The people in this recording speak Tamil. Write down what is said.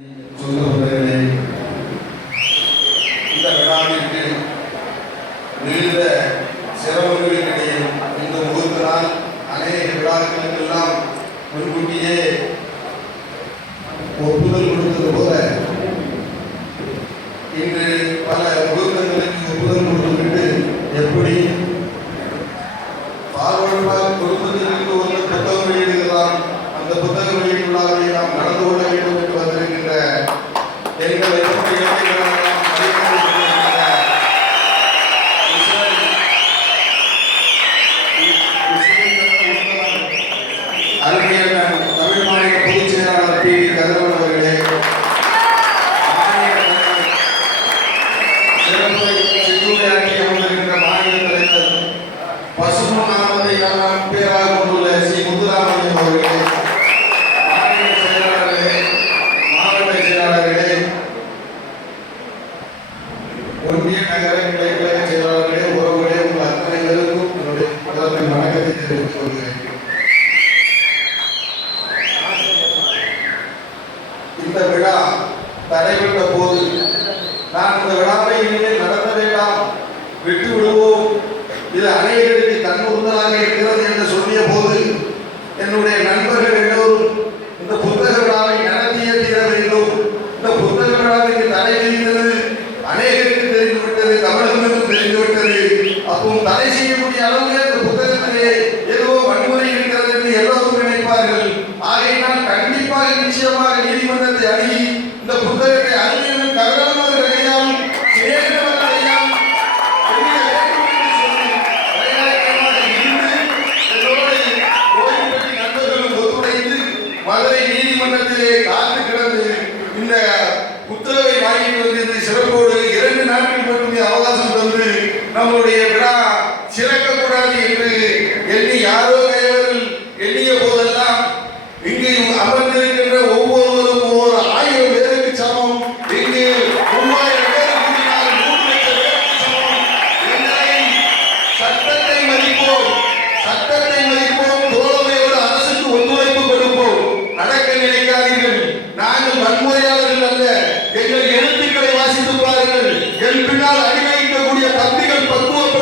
சொந்தவர்களே, இந்த விழாவிற்கு நீண்ட சிரமங்களுக்கிடையே இந்த முகூர்த்த நாள் அநேக விழாக்களுக்கெல்லாம் முன்கூட்டியே ஒப்புதல் கொடுத்தது போல இன்று பல முகூர்த்தங்களுக்கு ஒப்புதல் கொடுத்துவிட்டு எப்படி பார்வையாளர் குடும்பத்திற்கு ஒரு புத்தகம் வெளியிடுகிறார், அந்த புத்தக வெளியீட்டு விழாவை நாம் நடந்து கொள்ள வேண்டும் என்று வந்திருக்கின்ற எங்களை அருமையான தமிழ் மாநில பொதுச் செயலாளர் பி கதிரவன் அவர்களே, சிறப்புரையாற்றி அமர்ந்திருக்கின்ற மாநில தலைவர் பசுமன் நாமத்தை பேராக கொண்டுள்ள ஸ்ரீ முத்துராமலிங்கம் அவர்களே, மாநில செயலாளர்களே, மாவட்ட செயலாளர்களே, ஒன்றிய நகர கிளைக்கழக செயலாளர்களே, உறவுகளே, உங்கள் அத்தனை பேருக்கும் என்னுடைய முதல்வர் வணக்கத்தை தெரிவித்துக் கொள்கிறேன். இந்த விழா தடைபட்ட போது நான் இந்த விழாவை இனிமேல் நடத்த வேண்டாம், விட்டு விடுவோம், இது அனைவருக்கு கண்முறுதலாக இருக்கிறது என்று சொல்லிய போது என்னுடைய நண்பர்கள் எல்லோரும் இந்த புத்தக விழாவை நடத்திய தீர வேண்டும், இந்த புத்தக விழாவிற்கு தடை விதித்தது அநேகருக்கு தெரிந்துவிட்டது, தமிழகத்திற்கு தெரிந்துவிட்டது, அப்போ தடை செய்யக்கூடிய அளவுக்கு இந்த புத்தகத்திலே ஏதோ வன்முறை இருக்கிறது என்று எல்லோரும் நினைப்பார்கள். ஆகையினால் கண்டிப்பாக நிச்சயமாக நீதிமன்றத்தை அணுகி இந்த புத்தகத்தை அறிஞர்கள் கருதாமல் கையால் மதுரை நீதிமன்றத்திலே காத்து கிடந்து இந்த உத்தரவை வாங்கிட்டு வந்தது சிறப்போடு 2 நாட்கள் மட்டுமே அவகாசம் தந்து நம்முடைய விழா சிறக்கக்கூடாது என்று எண்ணி யாரோ கையவர்கள் எண்ணிய போதெல்லாம் இங்கு அமர்ந்திருக்கின்ற ஒவ்வொருவரும் 1000 பேருக்கு சமம், இங்கு 3000 பேர் கூடினால் 3 லட்சம் பேருக்கு சமம். சட்டத்தை மதிப்போம், சட்டத்தை மதிப்போம், தோழமையோடு அரசுக்கு ஒத்துழைப்பு கொடுப்போம். நடக்க நினைக்காதீர்கள், நாங்கள் வன்முறையாளர்கள் அல்ல, எங்கள் எழுத்துக்களை வாசித்து பாருங்கள், என் பின்னால் அணிவகிக்கக்கூடிய தம்பிகள் பக்குவப்பட்ட